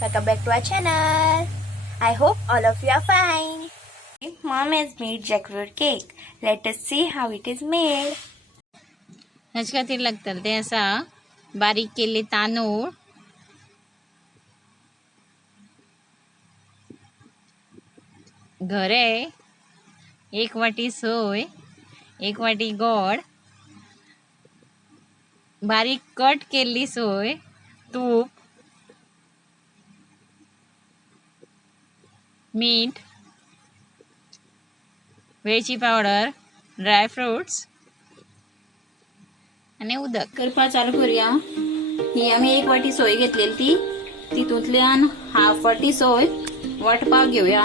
Welcome back to our channel. I hope all of you are fine. Mom has made jackfruit cake. Let us see how it is made. ह्याच खातीर लागतले ते आसा बारीक केल्ले तांदूळ, घरे, 1 वाटी सोय, 1 वाटी गोड, बारीक कट केल्ली सोय, तूप, मीठ, वेलची पावडर, ड्राय फ्रुट्स आणि उदक. करपा चालू करूया. ही आम्ही 1 वाटी सोय घेतलेली तितूंतल्यान हाफ वाटी सोय वाटपाक घेऊया.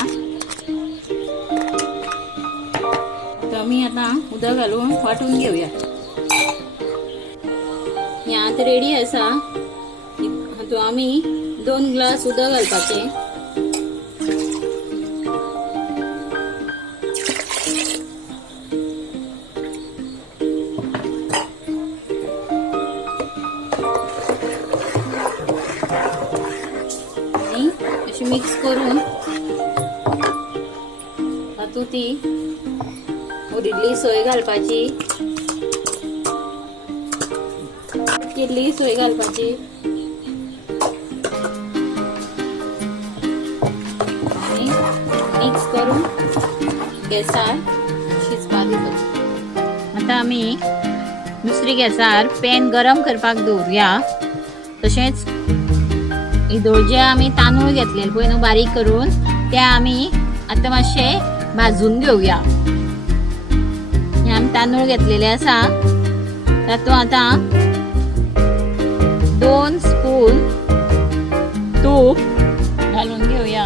आम्ही आता उदक घालून वाटून घेऊया. हे आता रेडी आसा. हातूंत आम्ही 2 ग्लास उदक घालपाचे. आणि अशी मिक्स करून हातूंत ती उरिल्ली सोय घालपाची, केल्ली सोय घालपाची आणि मिक्स करून गॅसार शिजपाक दिवपाची. आता आम्ही दुसरी गॅसार पॅन गरम करपाक दवरूया. तशेंच इदोळचे आम्ही तांदूळ घेतलेले पळय न्हू बारीक करून, ते आम्ही आता मातशे भाजून घेऊया. हे आम्ही तांदूळ घेतलेले आसा. तातूंत आता 2 स्पून तूप घालून घेऊया.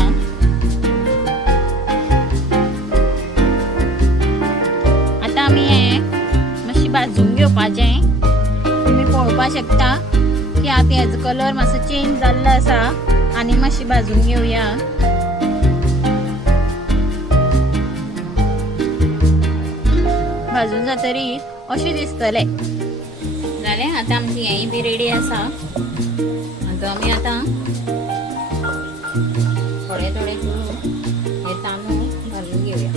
आता आम्ही हे मातशें भाजून घेवपाचे. तुम्ही पळोवपाक शकता की आता हेजो कलर मातसो चेंज जाल्लो आसा आनी मातशें भाजून घेवया. भाजून जातरी अशें दिसतले जालें. आता आमची हेंय बी रेडी आसा. आता आमी आता थोडे थोडे करून हे तांदूळ घालून घेवया.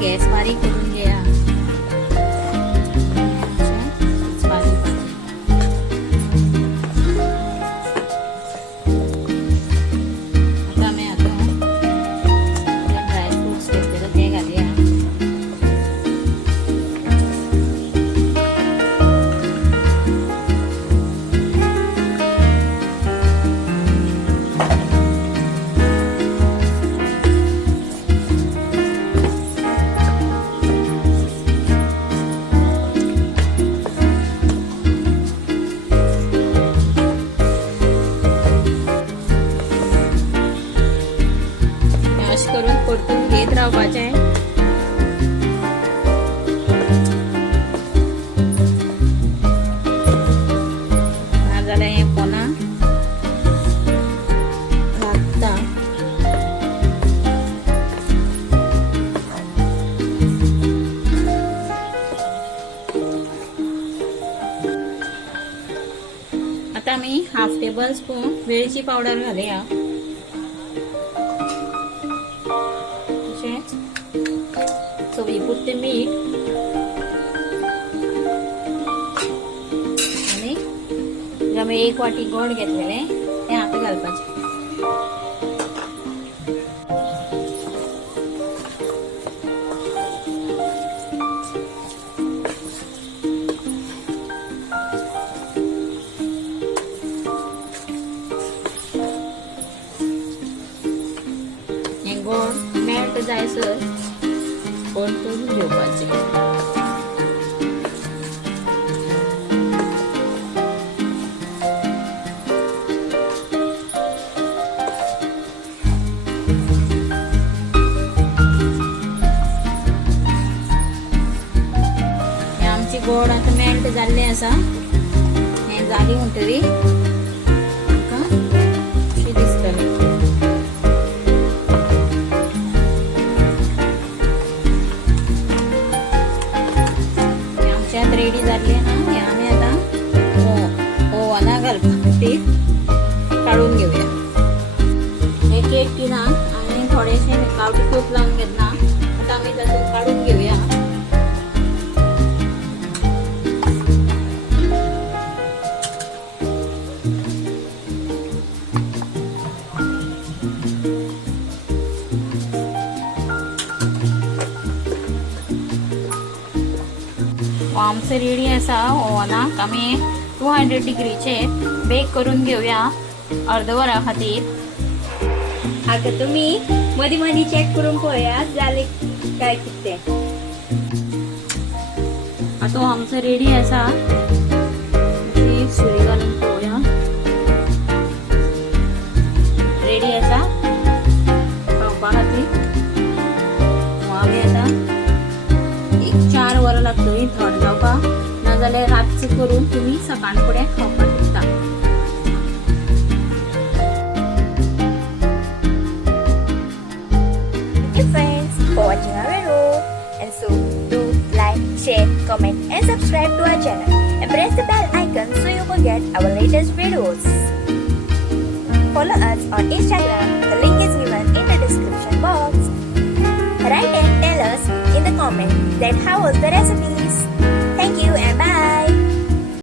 गॅस बारीक करून घ्या. आता आम्ही ड्राय फ्रुट्स घेतलेलं ते घालूया. करून परतून घेत रावपाचे. जाल्यार हे पोना लागता. आता आम्ही हाफ टेबल स्पून वेलची पावडर घालूया. चवीपुरते मीठ आणि आम्ही 1 वाटी गोड घेतलेले ते आता घालपाचे. हे गोड मेल्ट जायसर परतून घेवपाचे. गोड आता मेल्ट जाल्लें आसा हें जाली म्हणटरी म्हाका अशी दिसतली हें आमच्यात रेडी जाल्लें ना हें आमी आतां ओव्हना घालपासाठी काडून घेवया हे केक टिनाक आनी थोडेशें गांवठी तूप लावन घेतला आतां आमी तातूंत काडून घेवया आमचे रेडी आसा ओव्हनाक आमी 200 डिग्रीचेर बेक करून घेवया अर्दवरा खातीर आता तुम्ही मधी मधी चेक करून पळया जाले काय कितें आता आमचो रेडी आसा सुरी घालून पळोवया रेडी आसा खावपा खातीर आमी आतां 4 वरां लागतली थंड जावपाक नाजाल्यार रातचो करून तुमी सकाळ फुडें खावपाक शकता Friends for watching our video, and so do like, share, comment and subscribe to our channel and press the bell icon so you will get our latest videos. Follow us on Instagram, the link is given in the description box. Write and tell us in the comment that how was the recipes.